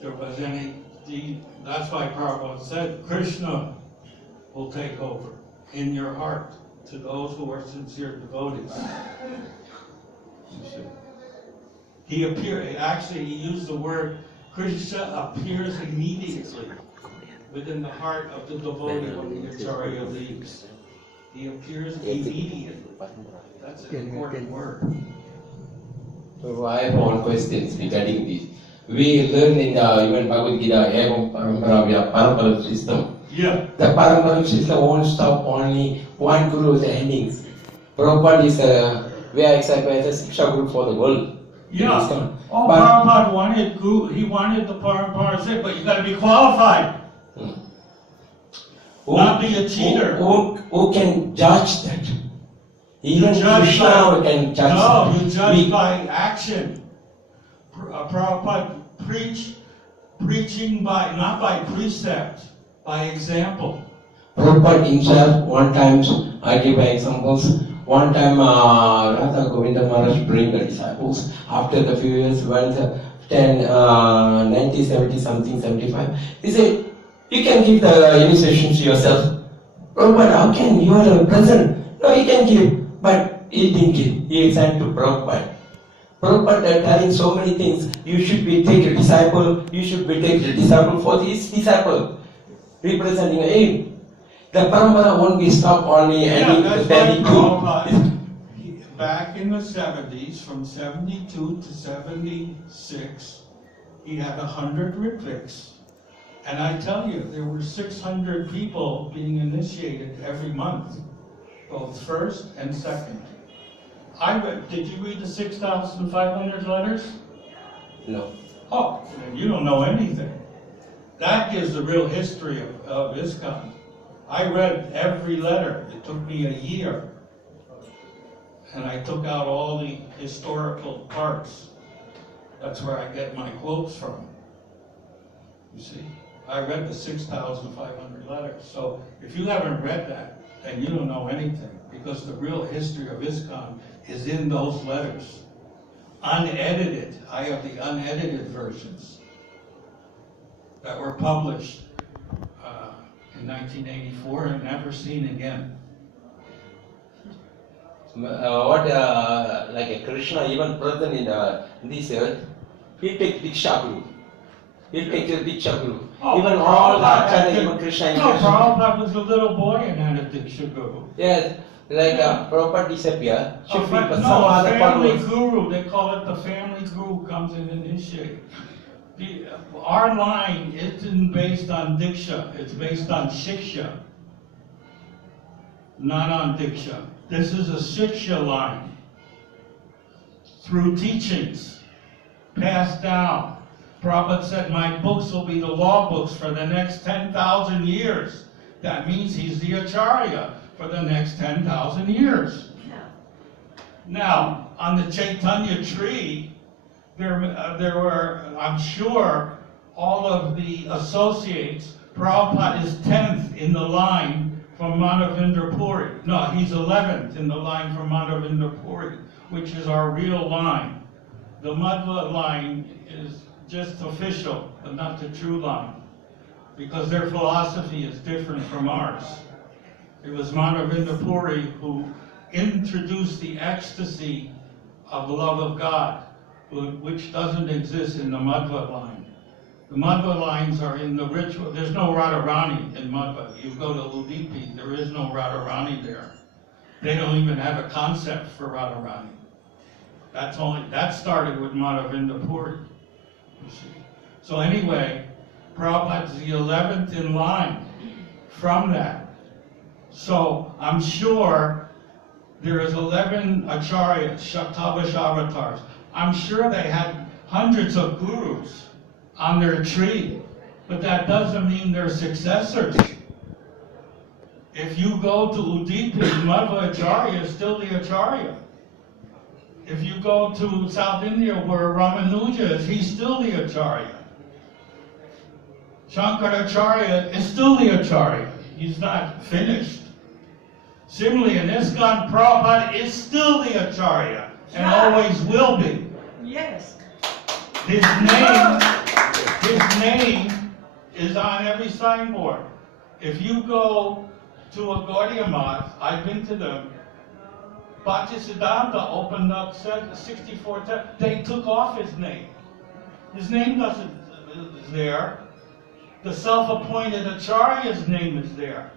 there was any, that's why Prabhupada said, Krishna will take over in your heart to those who are sincere devotees. You see. He appeared, actually he used the word, Krishna appears immediately within the heart of the devotee when the Acharya leaves. He appears immediately. That's an important word. So I have one question regarding this. We learn in the even Bhagavad Gita, Evam Parampara, Parampara system. Yeah. The Parampara system won't stop only one guru at the endings. Prabhupada is we are accepted as a Siksha guru for the world. Yeah. Oh, Prabhupada wanted guru, he wanted the Parampara say, but you got to be qualified. Not be a cheater. Who can judge that? Even judge Krishna can judge. No, you judge by action. Prabhupada preaching by, not by precept, by example. Prabhupada himself, one time, I give examples, one time Radha Govinda Maharaj bring the disciples, after the few years, when 1970 something, 75, he said, you can give the initiations yourself. Prabhupada, how can you are present? No, he can give, but he didn't give. He sent to Prabhupada. Prabhupada telling so many things. You should be take a disciple. You should be take a disciple for his disciple, representing him. The parampara won't be stopped only ending the 32. Back in the 70s, from 72 to 76, he had 100 Ritviks. And I tell you, there were 600 people being initiated every month, both first and second. Did you read the 6,500 letters? No. Oh, you don't know anything. That gives the real history of ISKCON. I read every letter. It took me a year. And I took out all the historical parts. That's where I get my quotes from. You see? I read the 6,500 letters. So if you haven't read that, then you don't know anything. Because the real history of ISKCON is in those letters. Unedited. I have the unedited versions that were published in 1984 and never seen again. Like a Krishna, even present in this earth, he take Diksha Guru. He take a Diksha Guru. Oh, even all the Acarya, even Krishna. No, Prabhupada was a little boy and had a Diksha Guru. Yes, like Prabhupada disappear. Family guru, they call it the family guru comes in and initiate. Our line isn't based on Diksha, it's based on Shiksha, not on Diksha. This is a Shiksha line, through teachings, passed down. Prabhupada said, my books will be the law books for the next 10,000 years. That means he's the Acharya for the next 10,000 years. Yeah. Now, on the Chaitanya tree, there were, I'm sure, all of the associates. Prabhupada is 10th in the line from Madhavendra Puri. No, he's 11th in the line from Madhavendra Puri, which is our real line. The Madhva line is just official, but not the true line, because their philosophy is different from ours. It was Madhavendra Puri who introduced the ecstasy of love of God, which doesn't exist in the Madhva line. The Madhva lines are in the ritual. There's no Radharani in Madhva. You go to Udupi, there is no Radharani there. They don't even have a concept for Radharani. That started with Madhavendra Puri. You see. So anyway, Prabhupada's the 11th in line from that. So I'm sure there is 11 acharyas, Shaktavish avatars. I'm sure they had hundreds of gurus on their tree, but that doesn't mean they're successors. If you go to Udupi, Madhva Acharya is still the Acharya. If you go to South India where Ramanuja is, he's still the Acharya. Shankaracharya is still the Acharya. He's not finished. Similarly, in ISKCON, Prabhupada is still the Acharya and always will be. Yes. His His name is on every signboard. If you go to a Gaudiya Math, I've been to them, Bhaktisiddhanta opened up 64, they took off his name. His name is there. The self-appointed Acharya's name is there.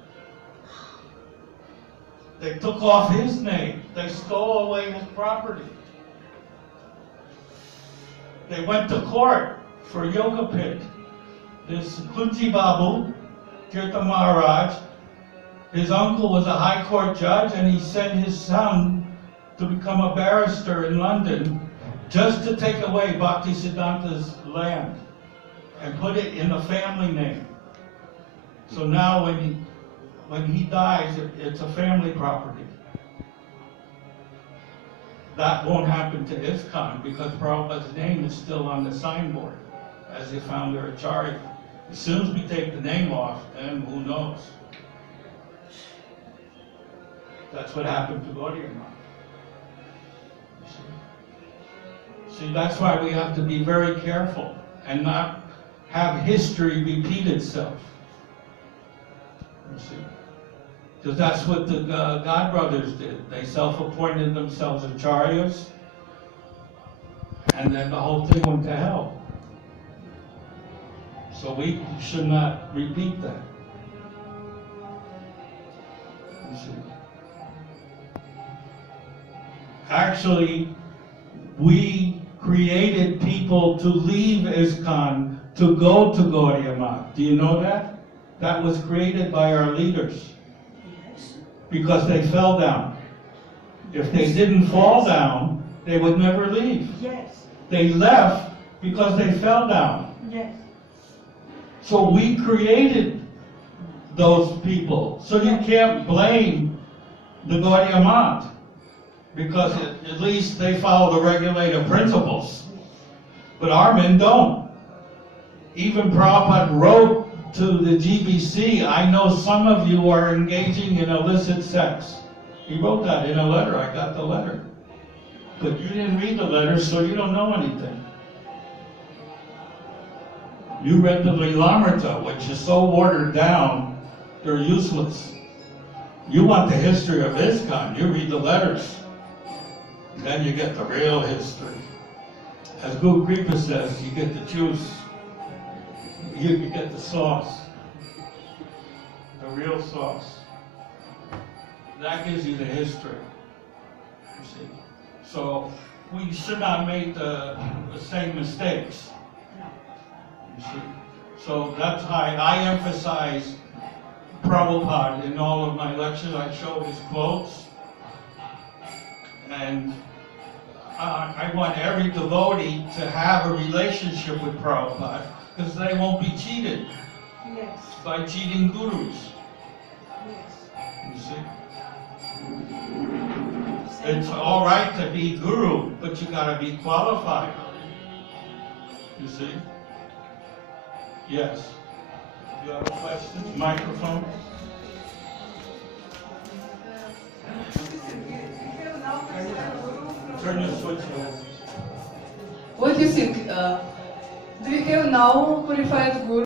They took off his name. They stole away his property. They went to court for yoga pit. This Kunti Babu, Tirtha Maharaj, his uncle was a high court judge, and he sent his son to become a barrister in London just to take away Bhaktisiddhanta's land and put it in the family name. So now when he dies, it's a family property. That won't happen to ISKCON because Prabhupada's name is still on the signboard as the founder Acharya. As soon as we take the name off, then who knows? That's what happened to Gaudiya Math. See, that's why we have to be very careful and not have history repeat itself. You see? Because that's what the God Brothers did. They self-appointed themselves Acharyas, and then the whole thing went to hell. So we should not repeat that. You see? Actually, we created people to leave ISKCON to go to Gaudiya Math. Do you know that? That was created by our leaders. Because they fell down. If they didn't fall down, they would never leave. Yes. They left because they fell down. Yes. So we created those people. So you can't blame the Gaudiya Math because at least they follow the regulative principles. But our men don't. Even Prabhupada wrote to the GBC, I know some of you are engaging in illicit sex. He wrote that in a letter. I got the letter. But you didn't read the letter, so you don't know anything. You read the Lilamrita, which is so watered down, they're useless. You want the history of ISKCON, you read the letters. Then you get the real history. As Guru Kripa says, you get the juice. You get the sauce. The real sauce. That gives you the history. You see. So we should not make the same mistakes. You see. So that's why I emphasize Prabhupada in all of my lectures. I show his quotes. And I want every devotee to have a relationship with Prabhupada because they won't be cheated by cheating gurus. You see? It's all right to be guru, but you got to be qualified. You see? Yes. You have a question? Microphone? Turn your switch on. What do you think? Do you have now qualified guru?